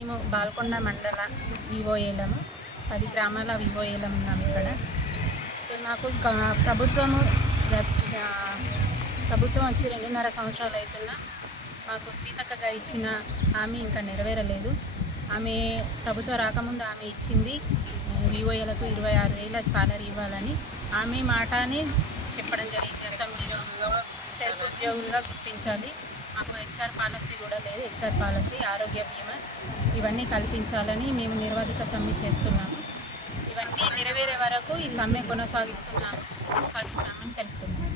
మేము బాల్కొండ మండల వివోఏలము 10 గ్రామాల వివోఏలం ఉన్నాము ఇక్కడ. మాకు ప్రభుత్వం వచ్చి 2.5 సంవత్సరాలు అవుతున్నా మాకు సీతక్క గారు ఇచ్చిన హామీ ఇంకా నెరవేరలేదు. ఆమె ప్రభుత్వం రాకముందు ఆమె ఇచ్చింది వివోఏలకు 26,000 సాలరీ ఇవ్వాలని. ఆమె మాటని చెప్పడం జరిగింది. అసెంబ్లీలో సెల్ఫ్ ఉద్యోగులుగా గుర్తించాలి, మాకు హెచ్ఆర్ పాలసీ కూడా లేదు, హెచ్ఆర్ పాలసీ, ఆరోగ్య బీమా ఇవన్నీ కల్పించాలని మేము నిరవధిక సమ్మె చేస్తున్నాము. ఇవన్నీ నెరవేరే వరకు ఈ సమ్మె కొనసాగిస్తామని తెలుపుతున్నాము.